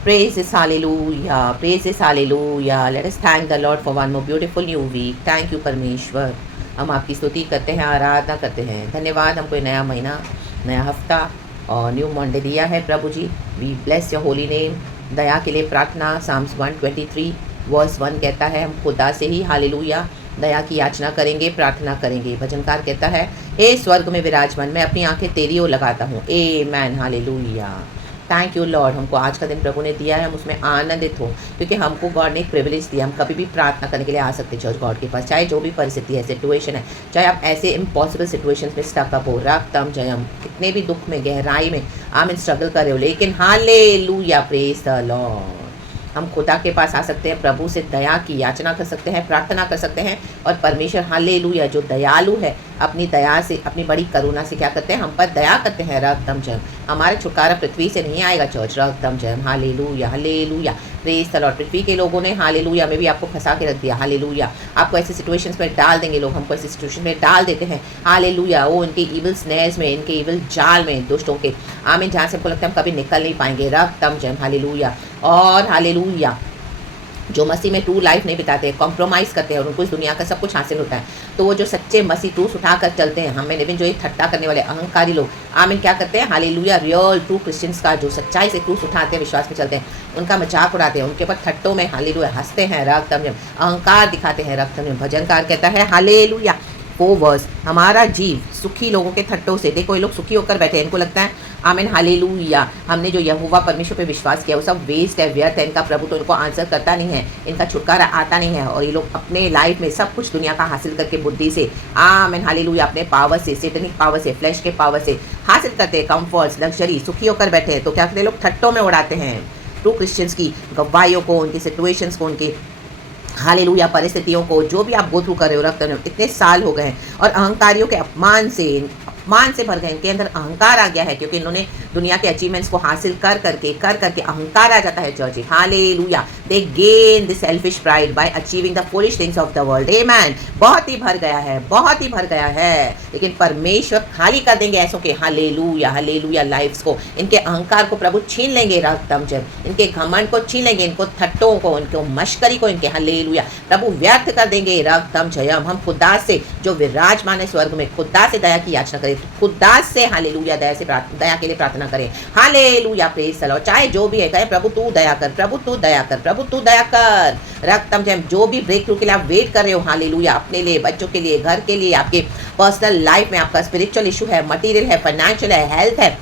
Praise is hallelujah. Praise is hallelujah. Let us thank the Lord for one more beautiful new week. Thank you परमेश्वर। हम आपकी स्तुति करते हैं, आराधना करते हैं। धन्यवाद हमको नया महीना, नया हफ्ता और न्यू मंडे दिया है प्रभु जी। We bless your holy name. दया के लिए प्रार्थना साम्स 123 वर्स 1 कहता है, हम खुदा से ही हालेलुया दया की याचना करेंगे, प्रार्थना करेंगे। भजनकार कहता है, हे स्वर्ग में विराजमान, मैं अपनी आंखें तेरी ओर लगाता हूँ। आमेन, हालेलुया। थैंक यू लॉर्ड, हमको आज का दिन प्रभु ने दिया है, हम उसमें आनंदित हो, क्योंकि हमको गॉड ने एक प्रिविलेज दिया। हम कभी भी प्रार्थना करने के लिए आ सकते हैं चर्च गॉड के पास, चाहे जो भी परिस्थिति है, सिचुएशन है, चाहे आप ऐसे इम्पॉसिबल सिचुएशंस में स्टकअप हो, रक्तम जयम, कितने भी दुख में, गहराई में आप स्ट्रगल कर रहे हो, लेकिन हालेलुया, प्रेज द लॉर्ड। हम खुदा के पास आ सकते हैं, प्रभु से दया की याचना कर सकते हैं, प्रार्थना कर सकते हैं, और परमेश्वर हालेलुया जो दयालु है, अपनी दया से, अपनी बड़ी करुणा से क्या करते हैं, हम पर दया करते हैं। रक्तम जयम, हमारे छुटकारा पृथ्वी से नहीं आएगा चर्च। रक्तम जयम, hallelujah, hallelujah, praise the lord. पृथ्वी के लोगों ने हालेलुया में भी आपको फंसा के रख दिया। हालेलुया, आपको ऐसे सिचुएशंस में डाल देंगे लोग, हमको ऐसे सिचुएशन में डाल देते हैं। हालेलुया, वो इनके इविल स्नेयर्स में, इनके इविल जाल में, दुष्टों के आमीन, जहाँ से हमको लगता है हम कभी निकल नहीं पाएंगे। रक्तम जयम, हालेलुया। और हालेलुया, जो मसीह में ट्रू लाइफ नहीं बिताते हैं, कॉम्प्रोमाइज़ करते हैं और उनको इस दुनिया का सब कुछ हासिल होता है, तो वो जो सच्चे मसीह क्रूस उठाकर चलते हैं, हमें लेकिन जो ये ठट्टा करने वाले अहंकारी लोग आमीन क्या करते हैं, हालेलुया, रियल ट्रू क्रिश्चियंस का जो सच्चाई से क्रूस उठाते हैं, विश्वास में चलते हैं, उनका मजाक उड़ाते हैं, उनके ऊपर ठट्टों में हालेलुया हंसते हैं। रक्तम जयम, अहंकार दिखाते हैं। रक्तम जयम, भजनकार कहता है हालेलुया, वो वर्स, हमारा जीव सुखी लोगों के ठट्टों से, देखो ये लोग सुखी होकर बैठे हैं, इनको लगता है आमीन हालेलुया, हमने जो यहोवा परमेश्वर पे विश्वास किया वो सब वेस्ट है, व्यर्थ है, इनका प्रभु तो इनको आंसर करता नहीं है, इनका छुटकारा आता नहीं है, और ये लोग अपने लाइफ में सब कुछ दुनिया का हासिल करके बुद्धि से आमीन हालेलुया, अपने पावर से, सेटनिक पावर से, फ्लैश के पावर से हासिल करते हैं, कम्फर्ट्स, लग्जरी, सुखी होकर बैठे हैं। तो क्या करते हैं लोग, ठट्टों में उड़ाते हैं ट्रू क्रिश्चियंस की गवाहियों को, उनकी सिचुएशंस को, उनके हालेलुया परिस्थितियों को, जो भी आप गो थ्रू कर रहे हो। रक्त इतने साल हो गए हैं और अहंकारियों के अपमान से भर गए, इनके अंदर अहंकार आ गया है, क्योंकि इन्होंने दुनिया के अचीवमेंट्स को हासिल कर करके अहंकार आ जाता है church. Hallelujah, they gain the selfish pride by achieving the foolish things of the world. Amen, बहुत ही भर गया है, बहुत ही भर गया है, लेकिन परमेश्वर खाली कर देंगे ऐसों के हालेलुया, हालेलुया लाइफ्स को। इनके अहंकार को प्रभु छीन लेंगे। रक्तम जब इनके घमंड को छीन लेंगे, इनको ठट्टों को, इनको मश्करी को, इनके हालेलुया प्रभु व्यर्थ कर देंगे। रक्तम जयम, हम खुदा से जो विराजमान है स्वर्ग में, खुदा से दया की याचना करें, खुदा से हालेलुया दया के लिए प्रार्थना करें। Hallelujah, praise the Lord. चाहे जो भी है, कहे प्रभु तू दया कर, प्रभु तू दया कर, प्रभु तू दया कर। रक्तम जयम, जो भी ब्रेक थ्रू के लिए आप वेट कर रहे हो, हालेलुया, अपने लिए, बच्चों के लिए, घर के लिए, आपके पर्सनल लाइफ में, आपका स्पिरिचुअल इशू है, मटीरियल है, फाइनेंशियल है, हेल्थ है,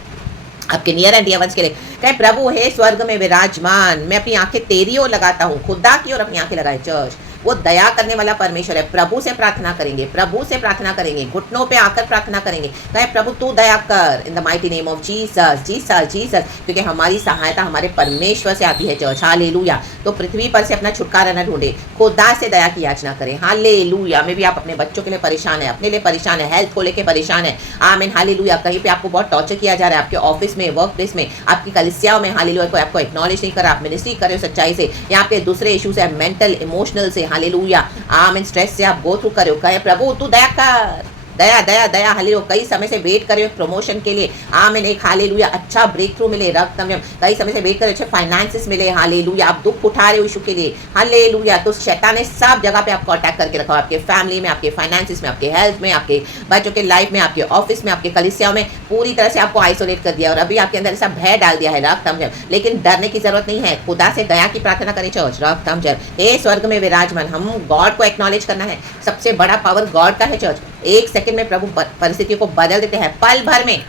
आपके नियर एंड डियर वंस के लिए, कहे प्रभु हे स्वर्ग में विराजमान, मैं अपनी आंखें तेरी ओर लगाता हूँ। खुदा की ओर अपनी आंखें लगाए चर्च, वो दया करने वाला परमेश्वर है। प्रभु से प्रार्थना करेंगे, प्रभु से प्रार्थना करेंगे, घुटनों पे आकर प्रार्थना करेंगे, कहे प्रभु तू दया कर, इन the mighty name of Jesus, Jesus, Jesus, क्योंकि हमारी सहायता हमारे परमेश्वर से आती है चर्च। हालेलुया, तो पृथ्वी पर से अपना छुटकारा न ढूंढे, खुदा से दया की याचना करें। हालेलुया, में भी आप अपने बच्चों के लिए परेशान है, अपने लिए परेशान है, हेल्थ को लेकर परेशान है, आमीन हालेलुया, कहीं पे आपको बहुत टॉर्चर किया जा रहा है, आपके ऑफिस में, वर्क प्लेस में, आपकी कलिसियाओं में, हालेलुया, कोई आपको एक्नॉलेज नहीं कर रहा, आप मिनिस्ट्री कर रहे हो सच्चाई से, यहाँ पे दूसरे इशूज है, मेंटल, इमोशनल से, हालेलुया, आमीन, स्ट्रेस से आप गो थ्रू कर रहे हो, कहे प्रभु तू दया कर, दया दया दया, हालेलुया, कई समय से वेट कर रहे हो प्रमोशन के लिए, आमीन, एक हालेलुया अच्छा ब्रेक थ्रू मिले। रक्तम जयम, कई समय से वेट कर रहे हो अच्छे फाइनेंसेस मिले, हालेलुया, आप दुख उठा रहे हो इशू के लिए, हालेलुया, तो शैतान ने सब जगह पे आपको अटैक करके रखा, आपके फैमिली में, आपके फाइनेंसेस में, आपके हेल्थ में, आपके बच्चों के लाइफ में, आपके ऑफिस में, आपके कलिसियाओं में, पूरी तरह से आपको आइसोलेट कर दिया और अभी आपके अंदर ऐसा भय डाल दिया है। रक्तम जयम, लेकिन डरने की जरूरत नहीं है, खुदा से दया की प्रार्थना करें चर्च। रक्तम जयम, हे स्वर्ग में विराजमान, हम गॉड को एक्नॉलेज करना है, सबसे बड़ा पावर गॉड का है चर्च। एक सेकंड में प्रभु परिस्थितियों को बदल देते हैं, पल भर में।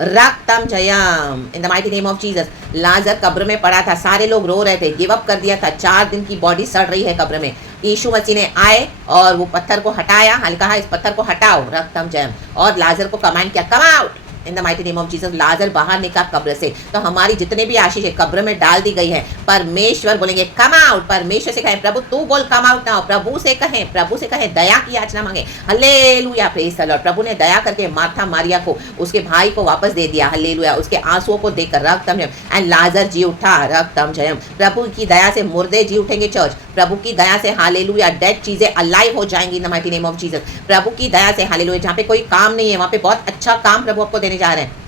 रक्तम जयम, in the mighty name of Jesus. लाजर कब्र में पड़ा था, सारे लोग रो रहे थे, गिव अप कर दिया था, 4 दिन की बॉडी सड़ रही है कब्र में। यीशु मसीह ने आए और वो पत्थर को हटाया, हल्का इस पत्थर को हटाओ। रक्तम जयम, और लाजर को कमांड किया, come out in the mighty name of Jesus. लाजर बाहर निकला कब्र से। तो हमारी जितने भी आशीष है कब्र में डाल दी गई है, परमेश्वर बोलेंगे कम आउट। परमेश्वर से कहें प्रभु तू बोल कम आउट ना हो, प्रभु से कहें दया की याचना मांगे। Hallelujah, praise the lord. प्रभु ने दया करके मार्था मारिया को, उसके भाई को वापस दे दिया। हालेलुया, उसके आंसुओं को देखकर। रक्तम जयम, एंड लाजर जी उठा। रक्तम जयम, प्रभु की दया से मुर्दे जी उठेंगे चर्च। प्रभु की दया से हालेलुया डेड चीजें अलाइव हो जाएंगी in the mighty name of Jesus. प्रभु की दया से हालेलुया, जहाँ पे कोई काम नहीं है वहाँ पे बहुत अच्छा काम प्रभु आपको देने जा रहे हैं।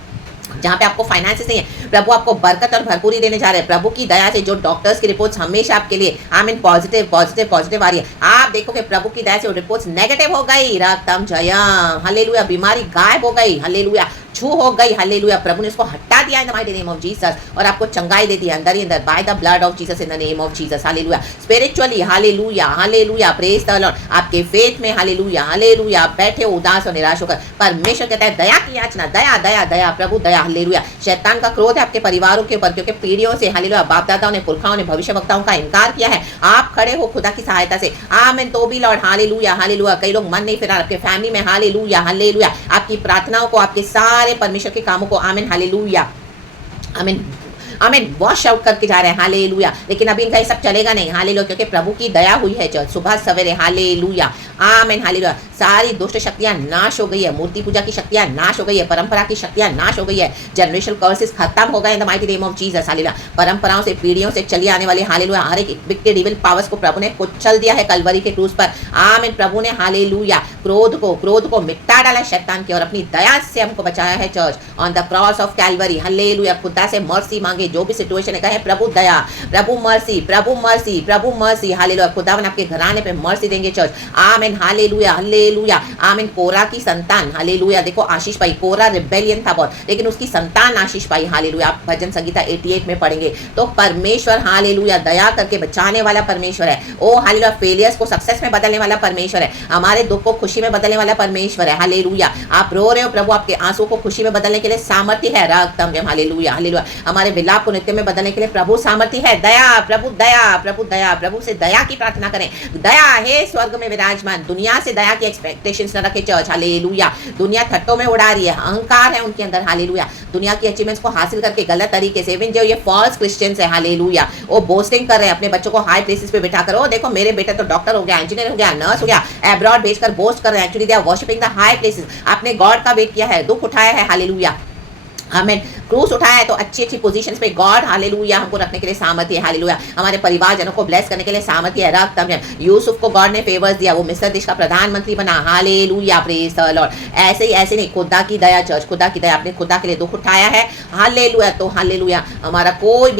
जहाँ पे आपको फाइनेंसेस नहीं है, प्रभु आपको बरकत और भरपूरी देने जा रहे हैं। प्रभु की दया से जो डॉक्टर्स की रिपोर्ट्स हमेशा आपके लिए आमीन पॉजिटिव पॉजिटिव पॉजिटिव आ रही है, आप देखोगे प्रभु की दया से वो रिपोर्ट्स नेगेटिव हो गई। रक्तम जयम हालेलुया। बीमारी गायब हो गई हालेलुया, छू हो गई हालेलुया। प्रभु ने उसको हटा दिया इन the mighty name of Jesus और आपको चंगाई दे दी अंदर ही अंदर bye the blood of Jesus in the name of Jesus hallelujah. Spiritually hallelujah hallelujah, praise the Lord. आपके फेथ में हालेलुया हालेलुया। आप बैठे हो उदास और निराश होकर, परमेश्वर कहता है दया की याचना, दया दया दया, प्रभु दया हालेलुया। शैतान का क्रोध है आपके परिवारों के ऊपर, क्योंकि पीढ़ियों से हालेलुया बाप दादाओं ने पुरखाओं ने भविष्यवक्ताओं का इनकार किया है। आप खड़े हो खुदा की सहायता से, आमीन। तो भी लॉर्ड हालेलुया हालेलुया। कई लोग मन नहीं फिरा आपके फैमिली में हालेलुया हालेलुया। आपकी प्रार्थनाओं को, आपके सारे परमेश्वर के कामों को आमीन हालेलुया आमीन आमीन वॉश आउट करके जा रहे हैं हालेलुया। लेकिन अभी इनका ये सब चलेगा नहीं हालेलुया, क्योंकि प्रभु की दया हुई है चर्च सुबह सवेरे हालेलुया आमीन हालेलुया। सारी दुष्ट शक्तियां नाश हो गई है, मूर्ति पूजा की शक्तियां नाश हो गई है, परंपरा की शक्तियां नाश हो गई है, जनरेशनल कर्सेस खत्म हो गए इन the mighty name of Jesus hallelujah. परंपराओं से पीढ़ियों से चली आने वाले हालेलुया हर एक विक्टेड इविल पावर्स को प्रभु ने कुचल दिया है कलवरी के क्रूस पर आमीन। प्रभु ने हालेलुया क्रोध को मिटा डाला शैतान के और अपनी दया से हमको बचाया है church on the cross of Calvary hallelujah. खुदा से मर्सी मांगे, जो भी सिचुएशन है कहे प्रभु दया, प्रभु मर्सी, प्रभु मर्सी, प्रभु मर्सी हालेलुया। खुदावन आपके घराने पे मर्सी देंगे चर्च आमीन हालेलुया हालेलुया आमीन। कोरा की संतान हालेलुया, देखो आशीष पाई, कोरा रिबेलियन था बहुत, लेकिन उसकी संतान आशीष पाई हालेलुया। आप भजन संगीता 88 में पढ़ेंगे। तो परमेश्वर हालेलुया दया करके बचाने वाला परमेश्वर है। ओ हालेलुया, फेलियर्स को सक्सेस में बदलने वाला परमेश्वर है, हमारे दुख को खुशी में बदलने वाला परमेश्वर है हालेलुया। आप रो रहे हो, प्रभु आपके आंसू को खुशी में बदलने के लिए सामर्थ्य है रक्तम हालेलुया हालेलुया। हमारे विलाप को नित्य में बदलने के लिए प्रभु सामर्थ्य है। दया प्रभु दया प्रभु दया, प्रभु से दया की प्रार्थना करें। दया है स्वर्ग में विराजमान, दुनिया से दया की एक्सपेक्टेशंस न रखे चर्च हालेलुया। दुनिया थट्टों में उड़ा रही है, अहंकार है उनके अंदर हालेलुया। दुनिया की अचीवमेंट्स को हासिल करके गलत तरीके से, इवन जो ये फॉल्स क्रिश्चियंस है हालेलुया, वो बोस्टिंग कर रहे हैं अपने बच्चों को हाई प्लेसेस पे बिठा कर, ओ देखो मेरे बेटा तो डॉक्टर हो गया, इंजीनियर हो गया, नर्स हो गया, अब्रॉड भेजकर बोस्ट कर रहे हैं। Actually they are worshipping the high places. आपने गॉड का वेट किया है, दुख उठाया है हालेलुया आमीन, क्रूस उठाया है, तो अच्छी अच्छी पोजीशंस पे गॉड हालेलुया हमको रखने के लिए सामर्थ्य है हालेलुया। हमारे परिवारजनों को ब्लेस करने के लिए सामर्थ्य है रक्तम। यूसुफ को गॉड ने फेवर्स दिया, वो मिस्र देश का प्रधानमंत्री बना हालेलुया प्रेज द लॉर्ड। ऐसे ही ऐसे नहीं, खुदा की दया चर्च, खुदा की दया। आपने खुदा के लिए दुख उठाया है हालेलुया, तो हालेलुया हमारा कोई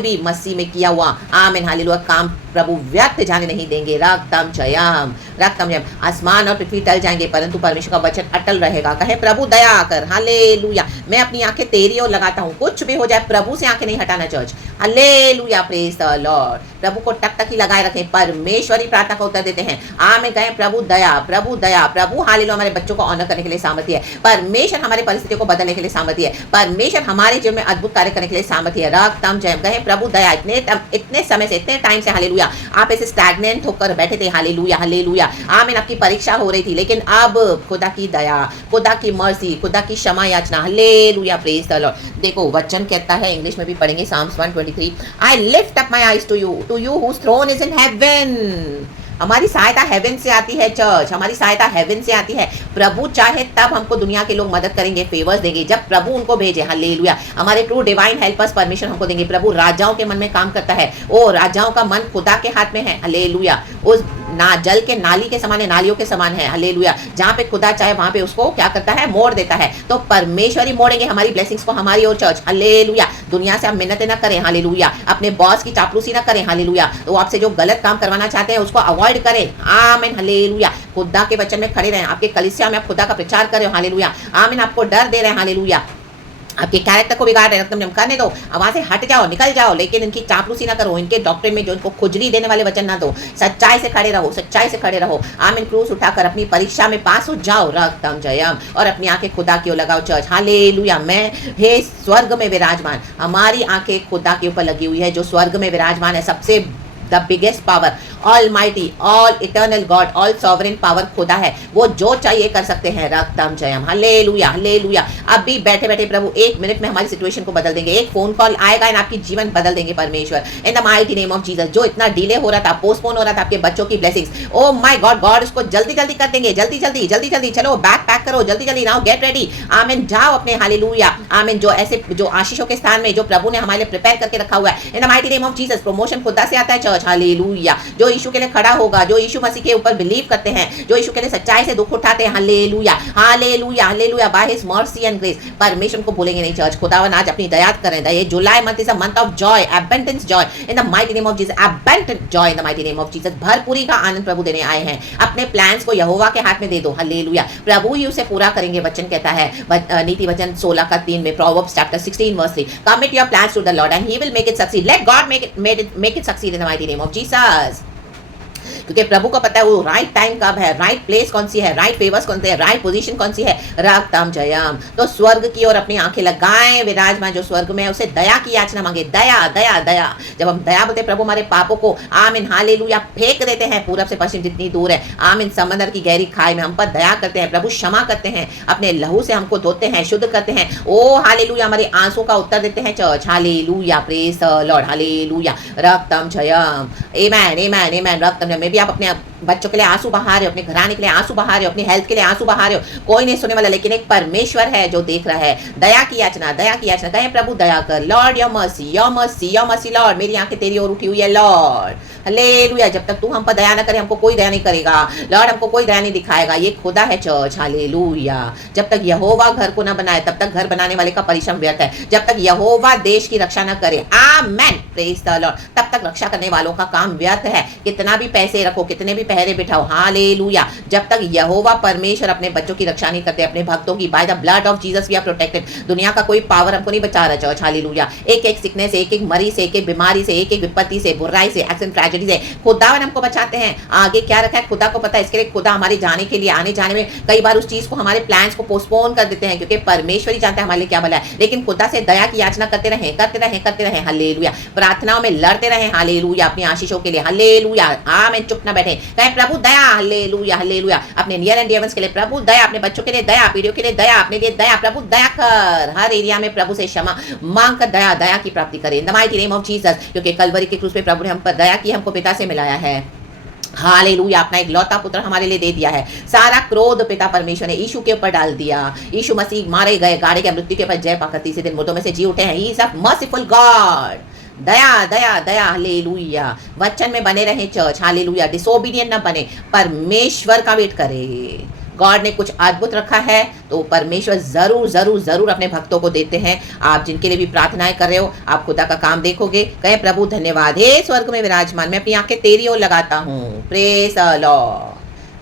भी मसीह में किया हुआ आमीन हालेलुया काम प्रभु व्यक्त जाने नहीं देंगे रक्तम जयम रक्तम जयम। आसमान और पृथ्वी टल जाएंगे परंतु परमेश्वर का वचन अटल रहेगा। कहे प्रभु दया कर हालेलुया। मैं अपनी आंखें तेरी ओर लगाता हूँ, कुछ भी हो जाए प्रभु से आंखें नहीं हटाना church hallelujah praise the lord. प्रभु को टक टक ही लगाए रखें, परमेश्वरी प्रार्थना का उत्तर देते हैं आमीन। कहे प्रभु दया प्रभु दया प्रभु हालेलुया। हमारे बच्चों को ऑनर करने के लिए सामर्थ्य है परमेश्वर, हमारे परिस्थितियों को बदलने के लिए सामर्थ्य है परमेश्वर, हमारे जीवन में अद्भुत कार्य करने के लिए सामर्थ्य है रक्तम जयम। कहे प्रभु दया। इतने समय से, इतने टाइम से हालेलुया आप ऐसे स्टैग्नेंट होकर बैठे थे हालेलुया हालेलुया आमीन। आपकी परीक्षा हो रही थी, लेकिन अब खुदा की दया, खुदा की मर्सी, खुदा की क्षमा याचना हालेलुया प्रेज द लॉर्ड। देखो वचन कहता है, इंग्लिश में भी पढ़ेंगे Psalms 123, I lift up my eyes to you whose throne is in heaven. हमारी सहायता हेवन से आती है चर्च, हमारी सहायता हेवन से आती है। प्रभु चाहे तब हमको दुनिया के लोग मदद करेंगे, फेवर्स देंगे, जब प्रभु उनको भेजे हालेलुया। हमारे ट्रू डिवाइन हेल्पर्स परमिशन हमको देंगे। प्रभु राजाओं के मन में काम करता है, ओ राजाओं का मन खुदा के हाथ में है हालेलुया। उस ना जल के नाली के समान है, नालियों के समान है हालेलुया। जहाँ पे खुदा चाहे वहां पे उसको क्या करता है, मोड़ देता है। तो परमेश्वर ही मोड़ेंगे हमारी ब्लेसिंग्स को हमारी ओर चर्च हालेलुया। दुनिया से आप मिन्नतें ना करें हालेलुया, अपने बॉस की चापलूसी ना करें हालेलुया। तो आपसे जो गलत काम करवाना चाहते हैं उसको अवॉइड करें आमीन हालेलुया। खुदा के वचन में खड़े रहें, आपके कलीसिया में आप खुदा का प्रचार करें हालेलुया आमीन। आपको डर दे रहे हैं हालेलुया, आपके कैरेक्टर को बिगाड़ रहे हैं, एकदम करने दो, वहां से हट जाओ, निकल जाओ, लेकिन इनकी चापलूसी ना करो, इनके डॉक्ट्रिन में जो इनको खुजली देने वाले वचन ना दो। सच्चाई से खड़े रहो, सच्चाई से खड़े रहो आमीन। क्रूस उठाकर अपनी परीक्षा में पास हो जाओ रक्तम जयम, और अपनी आंखें खुदा की ओर लगाओ चर्च हालेलुया। मैं हे स्वर्ग में विराजमान, हमारी आंखें खुदा के ऊपर लगी हुई है जो स्वर्ग में विराजमान है। सबसे the biggest power, all mighty, all eternal God, all sovereign power खुदा है। वो जो चाहिए कर सकते हैं रक्तम जयम हालेलुया हालेलुया। अभी बैठे बैठे प्रभु 1 मिनट में हमारी सिचुएशन को बदल देंगे। एक फोन कॉल आएगा और आपकी जीवन बदल देंगे परमेश्वर इन the mighty name of Jesus. जो इतना डिले हो रहा था, पोस्टपोन हो रहा था आपके बच्चों की blessings, oh my God, God उसको जल्दी जल्दी कर देंगे, जल्दी जल्दी जल्दी जल्दी। चलो बैग पैक करो जल्दी जल्दी, नाउ गेट रेडी आमीन। जाओ अपने हालेलुया आमीन, जो ऐसे जो आशीषों के स्थान में जो प्रभु ने हमारे लिए प्रिपेयर करके रखा हुआ है in the mighty name of Jesus. Promotion खुदा से आता है चर्च चर्च, हालेलुया। जो यीशु के लिए खड़ा होगा, जो यीशु मसीह के ऊपर बिलीव करते हैं, जो यीशु के लिए सच्चाई से दुख उठाते हैं, hallelujah hallelujah hallelujah, by his mercy and grace, परमेश्वर को भूलेंगे नहीं चर्च। खुदावन आज अपनी दया करें। ये July month is a month of joy, abundance joy in the mighty name of Jesus, abundant joy in the mighty name of Jesus. भरपूरी का आनंद प्रभु देने आए हैं। अपने प्लान्स को यहोवा के हाथ में दे दो, हालेलुया। प्रभु ही उसे पूरा करेंगे, वचन कहता है नीति वचन 16:3 में, proverbs chapter 16 verse 3, commit your plans to the lord and he will make it succeed, let God make it succeed in the mighty name of Jesus. क्योंकि प्रभु को पता है वो राइट टाइम कब है, राइट प्लेस कौन सी है, राइट फेवर्स कौन से है, राइट पोजीशन कौन सी है, रक्तम जयम। तो स्वर्ग की ओर अपनी आंखें लगाएं, विराजमान जो स्वर्ग में है उसे दया की याचना मांगे, दया दया दया। जब हम दया बोलते प्रभु हमारे पापों को आमीन हालेलुया फेंक देते हैं, पूरब से पश्चिम जितनी दूर है, आमीन समंदर की गहरी खाई में हम पर दया करते हैं, प्रभु क्षमा करते हैं, अपने लहू से हमको धोते हैं, शुद्ध करते हैं। ओ हालेलुया, हमारे आंसू का उत्तर देते हैं church, hallelujah, praise the lord, hallelujah, रक्तम जयम, आमेन आमेन आमेन, रक्तम जयम। मे भी आप अपने बच्चों के लिए आंसू बहा रहे हो, अपने घराने के लिए आंसू बहा रहे हो, अपनी हेल्थ के लिए आंसू बहा रहे हो, कोई नहीं सुनने वाला, लेकिन एक परमेश्वर है जो देख रहा है। दया की याचना, दया की याचना कहें, प्रभु दया कर, Lord your mercy your mercy your mercy Lord, मेरी आंखें तेरी ओर उठी हुई है लॉर्ड, हालेलुया। जब तक तू हम पर दया ना करे, हमको कोई दया नहीं करेगा लॉर्ड, हमको कोई दया नहीं दिखाएगा। ये खुदा है चर्च, हालेलुया। जब तक यहोवा घर को ना बनाए तब तक घर बनाने वाले का परिश्रम व्यर्थ है। जब तक यहोवा देश की रक्षा ना करे, आमेन, प्रेज द लॉर्ड, तब तक रक्षा करने वालों का काम व्यर्थ है। कितना भी पैसे रखो, कितने भी पहरे बिठाओ, हालेलुया, जब तक यहोवा परमेश्वर अपने बच्चों की रक्षा नहीं करते, अपने भक्तों की, by the blood of Jesus we are protected. दुनिया का कोई पावर हमको नहीं बचा रहा चर्च, हालेलुया। एक एक सिकनेस, एक एक मरी से, एक एक बीमारी से, एक एक विपत्ति से, बुराई से, एक्सीडेंट, ट्रेजेडी से खुदावन हमको बचाते हैं। आगे क्या रखा है खुदा को पता है। इसके लिए खुदा हमारे जाने के लिए, आने जाने में कई बार उस चीज को, हमारे प्लान्स को पोस्टपोन कर देते हैं, क्योंकि परमेश्वर ही जानता है हमारे लिए क्या भला है। लेकिन खुदा से दया की याचना करते रहें, करते रहें, करते रहें, हालेलुया। प्रार्थनाओं में लड़ते रहें, हालेलुया, अपनी आशीषों के लिए, हालेलुया। आमीन, चुप ना बैठे, कहें प्रभु दया, हालेलुया हालेलुया। अपने नियर एंड डियर वंस के लिए प्रभु दया, अपने बच्चों के लिए दया, पीढ़ियों के लिए दया, अपने लिए दया, प्रभु दया कर। हर एरिया में प्रभु से क्षमा मांग कर दया दया की प्राप्ति करें इन the mighty name of Jesus. क्योंकि कलवरी के क्रूस पे प्रभु ने हम पर दया की, हमको पिता से मिलाया है, हालेलुया। अपना एक लौता पुत्र हमारे लिए दे दिया है। सारा क्रोध पिता परमेश्वर ने यीशु के ऊपर डाल दिया। यीशु मसीह मारे गए, गाड़े के मृत्यु के ऊपर जय पाकर तीसरे दिन मुर्दों में से जी उठे हैं। He is a merciful God, Daya Daya Daya, hallelujah. वचन में बने रहे चर्च, हालेलुया। डिसोबीडियंट ना बने, परमेश्वर का वेट करे। गॉड ने कुछ अद्भुत रखा है तो परमेश्वर जरूर जरूर जरूर अपने भक्तों को देते हैं। आप जिनके लिए भी प्रार्थनाएं कर रहे हो, आप खुदा का काम देखोगे, कहे प्रभु धन्यवाद, हे स्वर्ग में विराजमान, मैं अपनी आंखें तेरी ओर लगाता हूँ, प्रेज द लॉर्ड,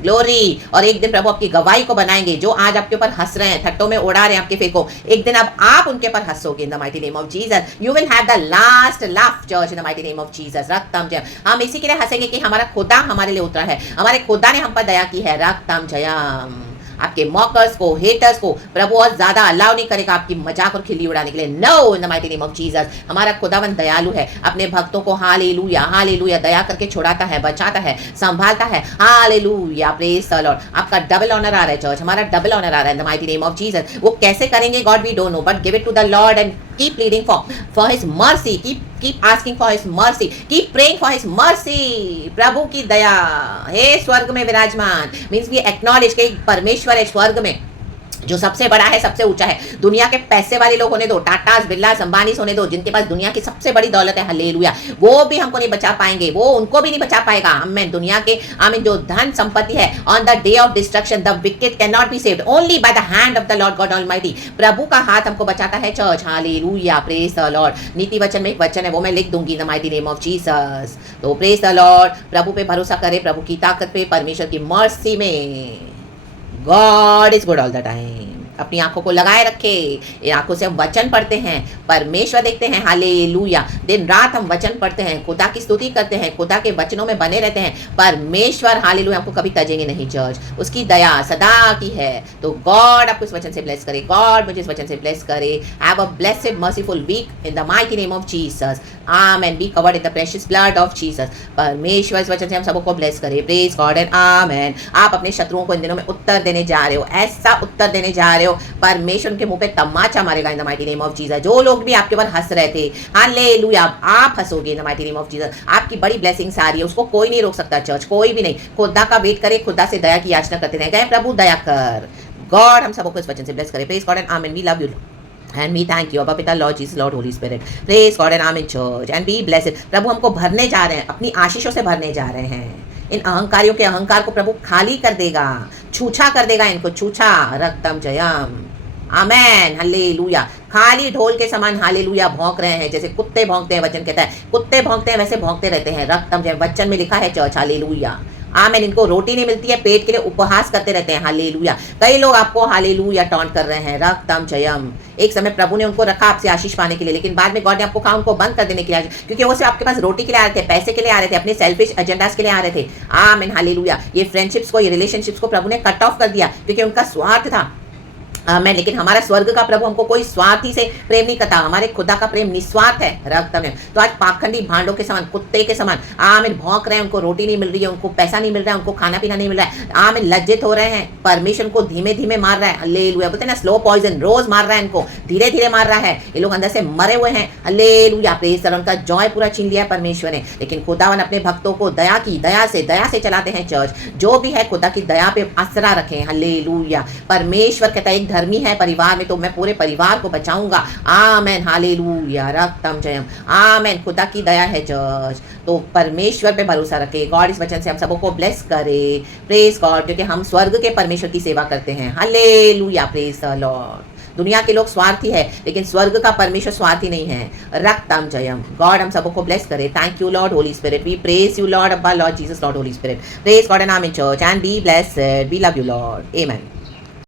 ग्लोरी। और एक दिन प्रभु आपकी गवाही को बनाएंगे। जो आज आपके ऊपर हंस रहे हैं, थट्टों में उड़ा रहे हैं आपके फेको, एक दिन अब आप उनके ऊपर हंसोगे in the mighty name of Jesus. You will have the last laugh church in the mighty name of Jesus. रक्तम जयम। हम इसी के लिए हंसेंगे कि हमारा खुदा हमारे लिए उतरा है, हमारे खुदा ने हम पर दया की है, रक्तम जयम। आपके मॉकर्स को, हेटर्स को प्रभु और ज्यादा अलाउ नहीं करेगा आपकी मजाक और खिल्ली उड़ाने के लिए। No, in the mighty name of Jesus. हमारा खुदावन दयालु है, अपने भक्तों को हालेलुया हालेलुया दया करके छुड़ाता है, बचाता है, संभालता है, हालेलुया, प्रेज द लॉर्ड। आपका डबल ऑनर आ रहा है चर्च, हमारा डबल ऑनर आ रहा है in the mighty name of Jesus. वो कैसे करेंगे God we don't know, but give it to the lord and keep pleading for his mercy, keep asking for his mercy, keep praying for his mercy। प्रभु की दया, हे स्वर्ग में विराजमान, means we acknowledge कि परमेश्वर है स्वर्ग में जो सबसे बड़ा है, सबसे ऊंचा है। दुनिया के पैसे वाले लोग होने दो, टाटास, बिरलास, अंबानी होने दो, जिनके पास दुनिया की सबसे बड़ी दौलत है, हालेलुया, वो भी हमको नहीं बचा पाएंगे, वो उनको भी नहीं बचा पाएगा। हमें दुनिया के आमीन जो धन संपत्ति है, on the day of destruction the wicked can not be saved only by the hand of the lord God almighty. प्रभु का हाथ हमको बचाता है church, hallelujah, praise the lord. नीति वचन में एक वचन है, वो मैं लिख दूंगी इन the mighty name of Jesus. तो प्रेज द लॉर्ड। प्रभु पे भरोसा करे, प्रभु की ताकत पे, परमेश्वर की मर्सी में। God is good all the time. अपनी आंखों को लगाए रखे, इन आंखों से हम वचन पढ़ते हैं, परमेश्वर देखते हैं, हालेलुया। दिन रात हम वचन पढ़ते हैं, खुदा की स्तुति करते हैं, खुदा के वचनों में बने रहते हैं, परमेश्वर हालेलुया हमको कभी तजेंगे नहीं चर्च। उसकी दया सदा की है। तो गॉड आपको इस वचन से ब्लेस करे, गॉड मुझे इस वचन से ब्लेस करे। Have a blessed merciful week in the mighty name of Jesus. Amen. Be covered in the precious blood of Jesus. परमेश्वर इस वचन से हम सबको ब्लेस करे, प्रेज गॉड एंड आमेन। आप अपने शत्रुओं को इन दिनों में उत्तर देने जा रहे हो, ऐसा उत्तर देने जा रहे हो, परमेश्वर के मुंह पे तमाचा मारेगा इन the mighty name of Jesus. जो लोग भी आपके ऊपर हंस रहे थे, हालेलुया, आप हंसोगे in the mighty name of Jesus. आपकी बड़ी ब्लेसिंग्स आ रही है, उसको कोई नहीं रोक सकता चर्च, कोई भी नहीं। खुदा का वेट करे, खुदा से दया की याचना करते रहे, प्रभु दया कर। गॉड हम सबको इस वचन से ब्लेस करे, praise God and amen. We love you. And we thank you, Abba Pitta, Lord Jesus, Lord Holy Spirit. Praise God and Amen Church. And be blessed. प्रभु हमको भरने जा रहे हैं, अपनी आशीषों से भरने जा रहे हैं। इन अहंकारियों के अहंकार को प्रभु खाली कर देगा, छूछा कर देगा इनको, छूछा। रक्तम जयम, आमेन, हालेलुया। खाली ढोल के समान हालेलुया भौंक रहे हैं, जैसे कुत्ते भौंकते हैं। वचन कहता है कुत्ते भौंकते हैं वैसे भौंकते रहते हैं। रक्तम जयम, वचन में लिखा है चर्च, हालेलुया। आमेन। इनको रोटी नहीं मिलती है, पेट के लिए उपहास करते रहते हैं। हालेलुया। कई लोग आपको हालेलुया टॉन्ट कर रहे हैं। रक्तम जयम। एक समय प्रभु ने उनको रखा आपसे आशीष पाने के लिए, लेकिन बाद में गॉड ने आपको कहा उनको बंद कर देने के लिए, क्योंकि वो सिर्फ आपके पास रोटी के लिए आ रहे थे, पैसे के लिए आ रहे थे, अपने सेल्फिश एजेंडास के लिए आ रहे थे। आमेन, हालेलुया। ये फ्रेंडशिप्स को, ये रिलेशनशिप्स को प्रभु ने कट ऑफ कर दिया, क्योंकि उनका स्वार्थ था। मैं लेकिन हमारा स्वर्ग का प्रभु हमको कोई स्वार्थी से प्रेम नहीं करता। हमारे खुदा का प्रेम निस्वार्थ है। रक्त में तो आज पाखंडी भांडों के समान, कुत्ते के समान आमिन भौंक रहे हैं। उनको रोटी नहीं मिल रही है, उनको पैसा नहीं मिल रहा है, उनको खाना पीना नहीं मिल रहा है। आमिन लज्जित हो रहे हैं, परमेश्वर को धीमे धीमे मार रहा है। हालेलुया। बोलते हैं ना स्लो पॉइजन, रोज मार रहा है इनको, धीरे धीरे मार रहा है। ये लोग अंदर से मरे हुए हैं। हालेलुया। Praise the Lord. उनका जॉय पूरा छीन लिया परमेश्वर ने, लेकिन खुदावन अपने भक्तों को दया की, दया से चलाते हैं। चर्च जो भी है खुदा की दया पे आसरा रखें। हालेलुया। परमेश्वर कहता है एक धर्मी है परिवार में तो मैं पूरे परिवार को बचाऊंगा। आमेन, हालेलुया। रक्तम जयम, आमेन। खुदा की दया है चर्च, तो परमेश्वर पे भरोसा रखे। गॉड इस वचन से हम सबको ब्लेस करे। प्रेज गॉड, क्योंकि हम स्वर्ग के परमेश्वर की सेवा करते हैं। हालेलुया। Praise the Lord. दुनिया के लोग स्वार्थी है, लेकिन स्वर्ग का परमेश्वर स्वार्थी नहीं है। रक्तम जयम। गॉड हम सबको ब्लेस करे। Thank you lord holy spirit. We praise you lord, अब्बा lord Jesus, lord holy spirit. Praise God and amen church and be blessed. We love you lord. Amen.